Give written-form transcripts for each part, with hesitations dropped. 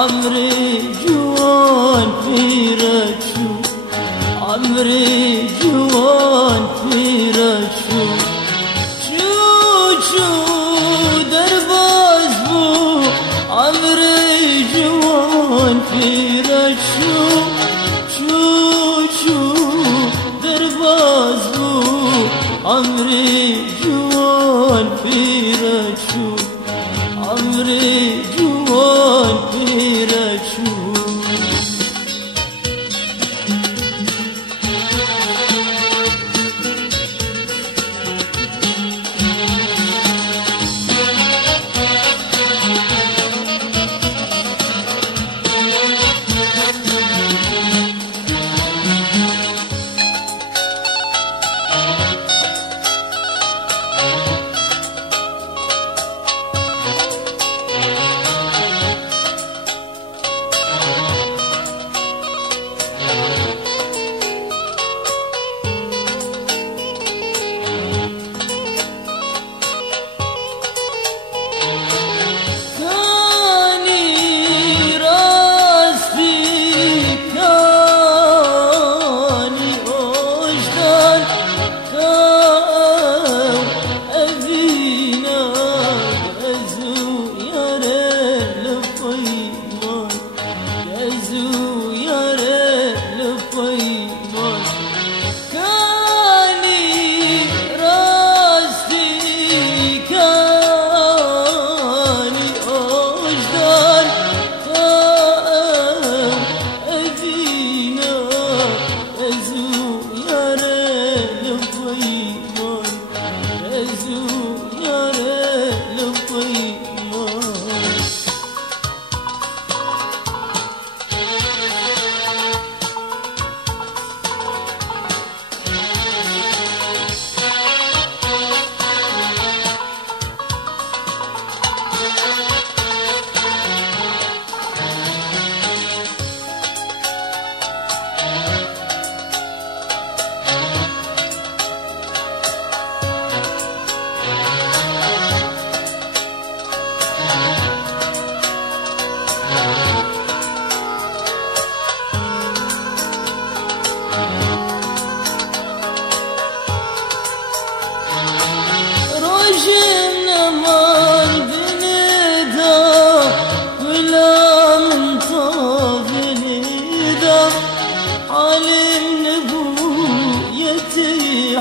عمري جوان في رشو، عمري جوان في رشو، شو درباز بو عمري جوان في رشو، شو درباز بو عمري جوان في رشو، عمري جوان في رشو.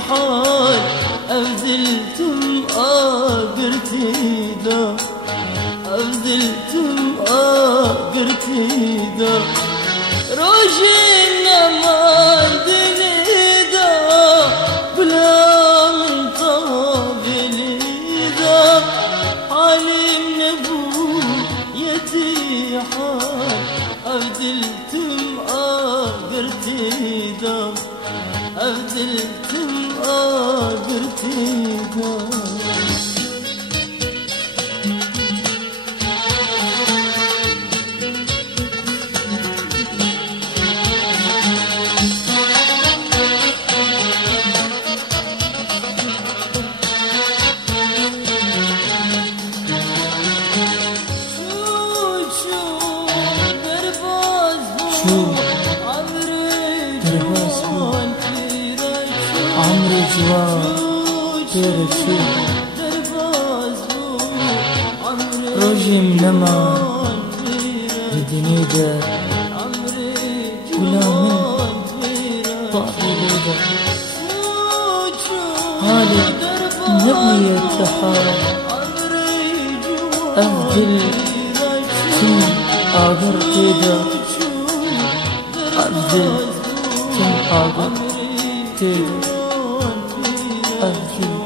حال أبذلتم قرتي دا، أبذلتم قرتي دا، روجينا ما دنيدا بلا من طابلي دا، علم نبو يتي حال أبذلتم قرتي دا، أبذلتم قرتي دا. عمري جوان في رشو، روجي منما بدنيدا ولا من طائلة هالي نبني التحار أفضل كن آغر تيدا أفضل كن آغر تيدا أفضل